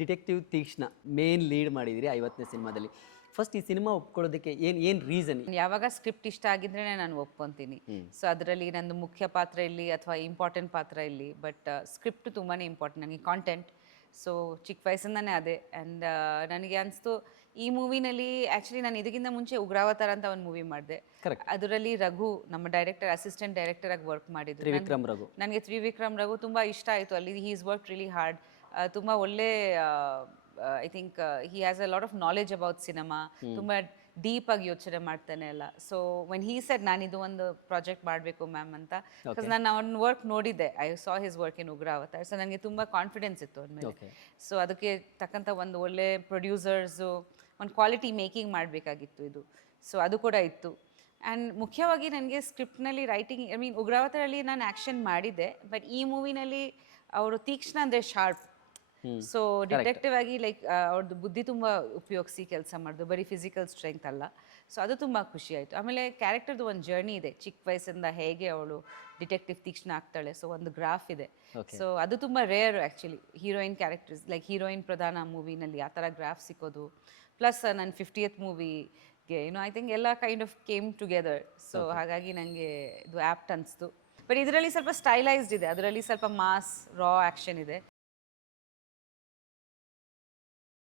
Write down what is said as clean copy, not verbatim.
Detective ತೀಕ್ಷ್ಣ main lead ಮಾಡಿದಿರಿ 50ನೇ ಸಿನಿಮಾದಲ್ಲಿ. First ಈ ಸಿನಿಮಾ ಒಪ್ಕೊಳ್ಳೋದಕ್ಕೆ ಏನು ರೀಸನ್? ಯಾವಾಗ ಸ್ಕ್ರಿಪ್ಟ್ ಇಷ್ಟ ಆಗಿದ್ರೆ ನಾನು ಒಪ್ಕೊತೀನಿ. ಸೊ ಅದರಲ್ಲಿ ನಂದು ಮುಖ್ಯ ಪಾತ್ರ ಇಲ್ಲಿ ಅಥವಾ ಇಂಪಾರ್ಟೆಂಟ್ ಪಾತ್ರ ಇಲ್ಲಿ, ಬಟ್ ಸ್ಕ್ರಿಪ್ಟ್ ತುಂಬಾ ಇಂಪಾರ್ಟೆಂಟ್ ನನಗೆ, ಕಾಂಟೆಂಟ್. ಸೊ ಚಿಕ್ಕ ವಯಸ್ಸಿಂದನೇ ಅದೇ. ಆ್ಯಂಡ್ ನನಗೆ ಅನಿಸ್ತು ಈ ಮೂವಿನಲ್ಲಿ ಆ್ಯಕ್ಚುಲಿ ನಾನು ಇದಕ್ಕಿಂತ ಮುಂಚೆ ಉಗ್ರಾವತಾರ ಅಂತ ಒಂದು ಮೂವಿ ಮಾಡಿದೆ. ಅದರಲ್ಲಿ ರಘು ನಮ್ಮ ಡೈರೆಕ್ಟರ್, ಅಸಿಸ್ಟೆಂಟ್ ಡೈರೆಕ್ಟರ್ ಆಗಿ ವರ್ಕ್ ಮಾಡಿದ್ರು. ತ್ರಿವಿಕ್ರಮ್ ರಘು. ನನಗೆ ತ್ರಿವಿಕ್ರಮ್ ರಘು ತುಂಬ ಇಷ್ಟ ಆಯಿತು. ಅಲ್ಲಿ he is work really hard. ತುಂಬ ಒಳ್ಳೆ I think he has a lot of knowledge about cinema. ತುಂಬ ಡೀಪಾಗಿ ಯೋಚನೆ ಮಾಡ್ತಾನೆ ಎಲ್ಲ. ಸೊ ವೆನ್ ಹೀ ಸೆಡ್ ನಾನು ಇದು ಒಂದು ಪ್ರಾಜೆಕ್ಟ್ ಮಾಡಬೇಕು ಮ್ಯಾಮ್ ಅಂತ, ಬಿಕಾಸ್ ನಾನು ಅವ್ನ ವರ್ಕ್ ನೋಡಿದ್ದೆ, I saw his work in Ugravatar. So ನನಗೆ ತುಂಬ ಕಾನ್ಫಿಡೆನ್ಸ್ ಇತ್ತು ಅಂದಮೇಲೆ. ಸೊ ಅದಕ್ಕೆ ತಕ್ಕಂಥ ಒಂದು ಒಳ್ಳೆ ಪ್ರೊಡ್ಯೂಸರ್ಸು, ಒಂದು ಕ್ವಾಲಿಟಿ ಮೇಕಿಂಗ್ ಮಾಡಬೇಕಾಗಿತ್ತು ಇದು. ಸೊ ಅದು ಕೂಡ ಇತ್ತು. ಆ್ಯಂಡ್ ಮುಖ್ಯವಾಗಿ ನನಗೆ ಸ್ಕ್ರಿಪ್ಟ್ನಲ್ಲಿ ರೈಟಿಂಗ್, ಐ ಮೀನ್ ಉಗ್ರಾವತಾರಲ್ಲಿ ನಾನು ಆ್ಯಕ್ಷನ್ ಮಾಡಿದ್ದೆ, ಬಟ್ ಈ ಮೂವಿನಲ್ಲಿ ಅವರು ತೀಕ್ಷ್ಣ ಅಂದರೆ ಶಾರ್ಪ್. ಸೊ ಡಿಟೆಕ್ಟಿವ್ ಆಗಿ ಲೈಕ್ ಅವ್ರದ್ದು ಬುದ್ಧಿ ತುಂಬ ಉಪಯೋಗಿಸಿ ಕೆಲಸ ಮಾಡೋದು, ಬರೀ ಫಿಸಿಕಲ್ ಸ್ಟ್ರೆಂತ್ ಅಲ್ಲ. ಸೊ ಅದು ತುಂಬ ಖುಷಿ ಆಯಿತು. ಆಮೇಲೆ ಕ್ಯಾರೆಕ್ಟರ್ದು ಒಂದು ಜರ್ನಿ ಇದೆ, ಚಿಕ್ಕ ವಯಸ್ಸಿಂದ ಹೇಗೆ ಅವಳು ಡಿಟೆಕ್ಟಿವ್ ತೀಕ್ಷ್ಣ ಆಗ್ತಾಳೆ. ಸೊ ಒಂದು ಗ್ರಾಫ್ ಇದೆ. ಸೊ ಅದು ತುಂಬ rare actually, heroine characters like heroine ಪ್ರಧಾನ ಮೂವಿನಲ್ಲಿ ಆ ಥರ ಗ್ರಾಫ್ ಸಿಕ್ಕೋದು. ಪ್ಲಸ್ ನನ್ನ 50th ಮೂವಿಗೆ ಐ ಥಿಂಕ್ ಎಲ್ಲ kind of came together. So ಹಾಗಾಗಿ ನನಗೆ ಇದು ಆ್ಯಪ್ಟ್ ಅನಿಸ್ತು. ಬಟ್ ಇದರಲ್ಲಿ ಸ್ವಲ್ಪ ಸ್ಟೈಲೈಸ್ಡ್ ಇದೆ, ಅದರಲ್ಲಿ ಸ್ವಲ್ಪ ಮಾಸ್ ರಾ ಆ್ಯಕ್ಷನ್ ಇದೆ.